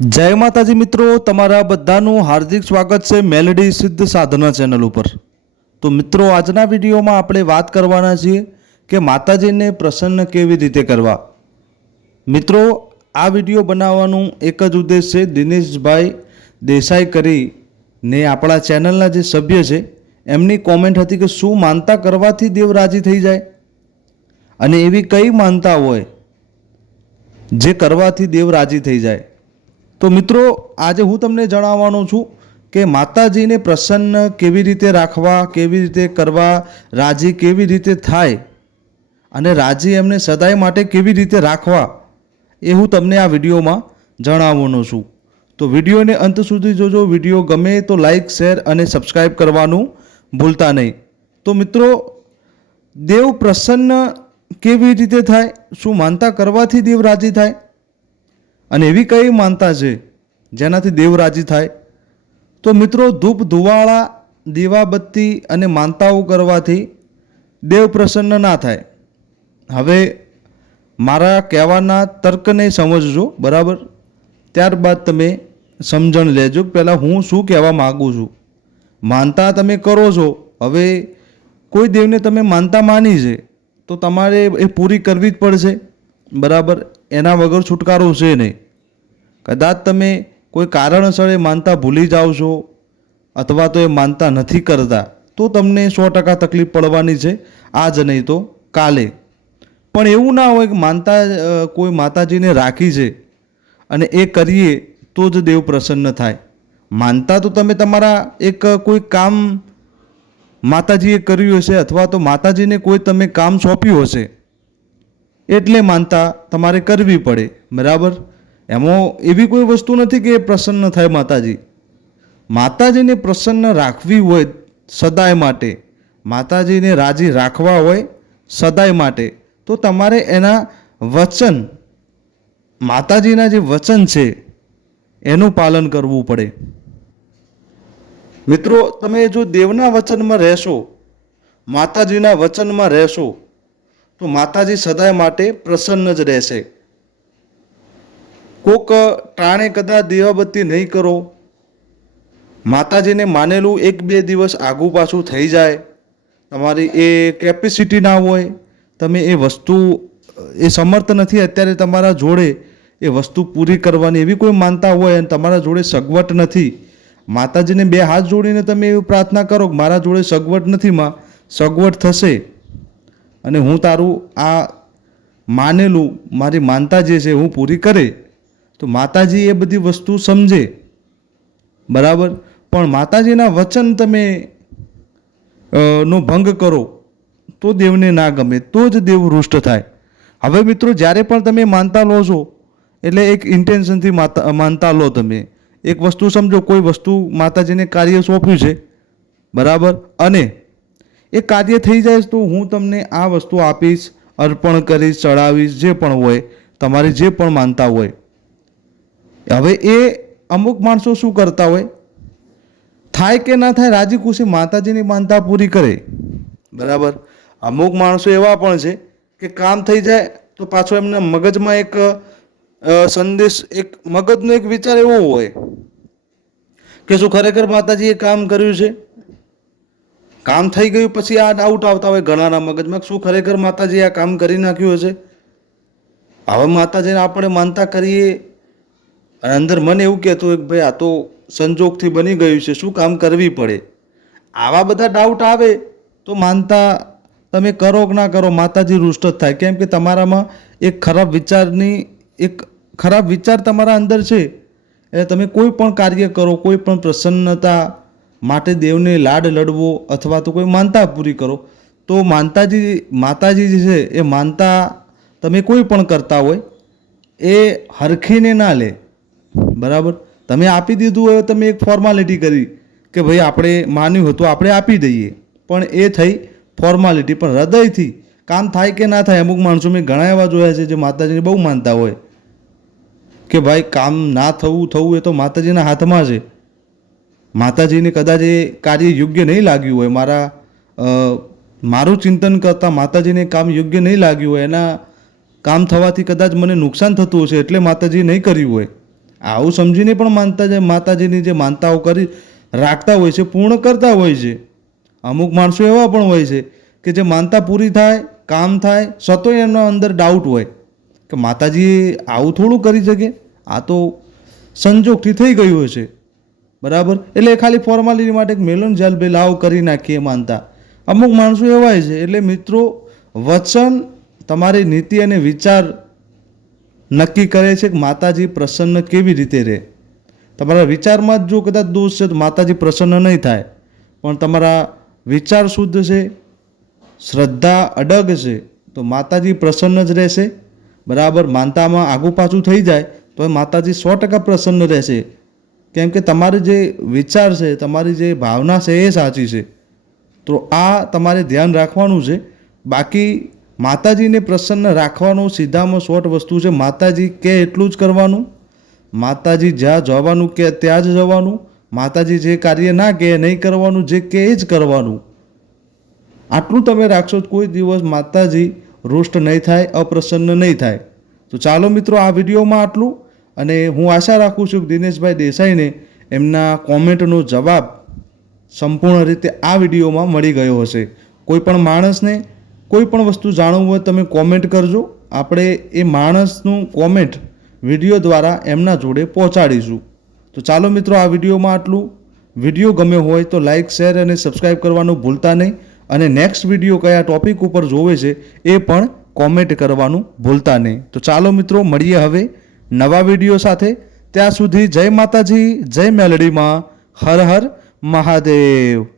જય માતાજી મિત્રો, તમારા બધાનું હાર્દિક સ્વાગત છે મેલેડી સિદ્ધ સાધના ચેનલ ઉપર. તો મિત્રો, આજના વિડીયોમાં આપણે વાત કરવાના છીએ કે માતાજીને પ્રસન્ન કેવી રીતે કરવા. મિત્રો, આ વીડિયો બનાવવાનું એક જ ઉદ્દેશ છે. દિનેશભાઈ દેસાઈ કરીને આપણા ચેનલના જે સભ્ય છે, એમની કોમેન્ટ હતી કે શું માનતા કરવાથી દેવ રાજી થઈ જાય? અને એવી કઈ માનતા હોય જે કરવાથી દેવ રાજી થઈ જાય? તો મિત્રો, આજે હું તમને જણાવવાનો છું કે માતાજીને પ્રસન્ન કેવી રીતે રાખવા, કેવી રીતે કરવા, રાજી કેવી રીતે થાય અને રાજી એમને સદાય માટે કેવી રીતે રાખવા એ હું તમને આ વિડીયોમાં જણાવવાનો છું. તો વિડીયોને અંત સુધી જોજો. વીડિયો ગમે તો લાઈક, શેર અને સબસ્ક્રાઈબ કરવાનું ભૂલતા નહીં. તો મિત્રો, દેવ પ્રસન્ન કેવી રીતે થાય, શું માનતા કરવાથી દેવ રાજી થાય? અને એવી કઈ માનતા છે? જેનાથી દેવ રાજી થાય? તો મિત્રો, ધૂપ ધુવાળા, દીવાબત્તી અને માનતાઓ કરવાથી દેવ પ્રસન્ન ના થાય. હવે મારા કહેવાના તર્કને સમજજો, બરાબર? ત્યારબાદ તમે સમજણ લેજો. પહેલાં હું શું કહેવા માગું છું? માનતા તમે કરો છો. હવે કોઈ દેવને તમે માનતા માની છે, તો તમારે એ પૂરી કરવી જ પડશે. બરાબર? એના વગર છુટકારો છે નહીં. કદાચ તમે કોઈ કારણસર એ માનતા ભૂલી જાઓ છો અથવા તો એ માનતા નથી કરતા, તો તમને સો ટકા તકલીફ પડવાની છે. આજ નહીં તો કાલે. પણ એવું ના હોય કે માનતા કોઈ માતાજીને રાખી છે અને એ કરીએ તો જ દેવ પ્રસન્ન થાય. માનતા તો તમે તમારા એક કોઈ કામ માતાજીએ કર્યું હશે અથવા તો માતાજીને કોઈ તમે કામ સોંપ્યું હશે. એટલે માનતા તમારે કરવી પડે. બરાબર? એમાં એવી કોઈ વસ્તુ નથી કે પ્રસન્ન થાય માતાજી. માતાજીને પ્રસન્ન રાખવી હોય સદાય માટે. માતાજીને રાજી રાખવા હોય સદાય માટે. તો તમારે એના વચન, માતાજીના જે વચન છે, એનું પાલન કરવું પડે. મિત્રો, તમે જો દેવના વચનમાં રહેશો, માતાજીના વચનમાં રહેશો તો માતાજી સદાય માટે પ્રસન્ન જ રહેશે. કોક ટાણે કદાચ દીવાબત્તી નહીં કરો. માતાજીને માનેલું એક બે દિવસ આગુ પાછું થઈ જાય. તમારી એ કેપેસિટી ના હોય, તમે એ વસ્તુ, એ સમર્થ નથી, અત્યારે તમારા જોડે એ વસ્તુ પૂરી કરવાની એવી કોઈ માનતા હોય અને તમારા જોડે સગવટ નથી. માતાજીને બે હાથ જોડીને તમે એવી પ્રાર્થના કરો કે મારા જોડે સગવટ નથી માં, સગવટ થશે. અને હું તારું આ માનેલું, મારી માનતા જે છે હું પૂરી કરે, તો માતાજી એ બધી વસ્તુ સમજે. બરાબર? પણ માતાજીના વચન તમે નો ભંગ કરો, તો દેવને ના ગમે, તો જ દેવ રુષ્ટ થાય. હવે મિત્રો, જ્યારે પણ તમે માનતા લો છો, એટલે એક ઇન્ટેન્શનથી માતા, માનતા લો તમે. એક વસ્તુ સમજો, કોઈ વસ્તુ માતાજીને કાર્ય સોંપ્યું છે. બરાબર? અને એ કાર્ય થઈ જાય તો હું તમને આ વસ્તુ આપીશ, અર્પણ કરીશ, ચડાવીશ, જે પણ હોય, તમારી જે પણ માનતા હોય. હવે એ અમુક માણસો શું કરતા હોય? થાય કે ના થાય રાજી ખુશી માતાજીની માનતા પૂરી કરે. બરાબર? અમુક માણસો એવા પણ છે કે કામ થઈ જાય તો પાછો એમના મગજમાં એક સંદેશ, એક મગજનો એક વિચાર એવો હોય કે શું ખરેખર માતાજીએ કામ કર્યું છે? કામ થઈ ગયું પછી આ ડાઉટ આવતા હોય ઘણાના મગજમાં. શું ખરેખર માતાજીએ આ કામ કરી નાખ્યું હશે? હવે માતાજીને આપણે માનતા કરીએ અને અંદર મને એવું કહેતું કે ભાઈ આ તો સંજોગથી બની ગયું છે, શું કામ કરવી પડે? આવા બધા ડાઉટ આવે તો માનતા તમે કરો કે ના કરો, માતાજી રુષ્ટ જ થાય. કેમ કે તમારામાં એક ખરાબ વિચારની, એક ખરાબ વિચાર તમારા અંદર છે. એટલે તમે કોઈ પણ કાર્ય કરો, કોઈ પણ પ્રસન્નતા માટે દેવને લાડ લડવો અથવા તો કોઈ માનતા પૂરી કરો, તો માનતાજી, માતાજી જે છે, એ માનતા તમે કોઈ પણ કરતા હોય, એ હરખીને ના લે. બરાબર? તમે આપી દીધું હોય, તમે એક ફોર્માલિટી કરી કે ભાઈ આપણે માન્યું હતું, આપણે આપી દઈએ. પણ એ થઈ ફોર્માલિટી પણ હૃદયથી કામ થાય કે ના થાય, અમુક માણસો મેં ઘણા એવા જોયા છે જે માતાજીને બહુ માનતા હોય. કે ભાઈ કામ ના થવું થવું એ તો માતાજીના હાથમાં છે. માતાજીને કદાચ એ કાર્ય યોગ્ય નહીં લાગ્યું હોય, મારા મારું ચિંતન કરતાં માતાજીને કામ યોગ્ય નહીં લાગ્યું હોય, એના કામ થવાથી કદાચ મને નુકસાન થતું હશે એટલે માતાજી નહીં કર્યું હોય. આવું સમજીને પણ માનતા જાય, માતાજીની જે માનતાઓ કરી રાખતા હોય છે, પૂર્ણ કરતા હોય છે. અમુક માણસો એવા પણ હોય છે કે જે માનતા પૂરી થાય, કામ થાય છતોય એમના અંદર ડાઉટ હોય કે માતાજી આવું થોડું કરી શકે? આ તો સંજોગથી થઈ ગયું હશે. બરાબર? એટલે ખાલી ફોર્માલિટી માટે એક મેલન જેલ બે લાવ કરી નાખીએ માનતા. અમુક માણસો એવા છે, એટલે મિત્રો, વચન તમારી નીતિ અને વિચાર નક્કી કરે છે કે માતાજી પ્રસન્ન કેવી રીતે રહે. તમારા વિચારમાં જ જો કદાચ દોષ છે તો માતાજી પ્રસન્ન નહીં થાય. પણ તમારા વિચાર શુદ્ધ છે, શ્રદ્ધા અડગ છે, તો માતાજી પ્રસન્ન જ રહેશે. બરાબર? માનતામાં આગુ પાછું થઈ જાય, તો માતાજી સો ટકા પ્રસન્ન રહેશે. કેમ કે તમારી જે વિચાર છે, તમારી જે ભાવના છે એ સાચી છે. તો આ તમારે ધ્યાન રાખવાનું છે. બાકી માતાજીને પ્રસન્ન રાખવાનું સીધામાં શોર્ટ વસ્તુ છે, માતાજી કે એટલું જ કરવાનું. માતાજી જ્યાં જવાનું કે ત્યાં જ જવાનું. માતાજી જે કાર્ય ના કે નહીં કરવાનું, જે કે એ જ કરવાનું. આટલું તમે રાખશો કોઈ દિવસ માતાજી રોષ્ટ નહીં થાય, અપ્રસન્ન નહીં થાય. તો ચાલો મિત્રો, આ વિડીયોમાં આટલું. અને હું આશા રાખું છું કે દિનેશભાઈ દેસાઈને એમના કોમેન્ટનો જવાબ સંપૂર્ણ રીતે આ વિડીયોમાં મળી ગયો હશે. કોઈ પણ માણસને કોઈ પણ વસ્તુ જાણવું હોય તમે કોમેન્ટ કરજો. આપણે એ માણસનું કોમેન્ટ વીડિયો દ્વારા એમના જોડે પહોંચાડીશું. તો ચાલો મિત્રો આ વિડીયોમાં આટલું. વીડિયો ગમ્યો હોય તો લાઇક શેર અને સબસ્ક્રાઈબ કરવાનું ભૂલતા નહીં. અને નેક્સ્ટ વીડિયો કયા ટોપિક ઉપર જોવે છે એ પણ કોમેન્ટ કરવાનું ભૂલતા નહીં. તો ચાલો મિત્રો, મળીએ હવે. નવા વીડિયો સાથે ત્યાં સુધી જય માતાજી જય મેલડીમાં હર હર મહાદેવ.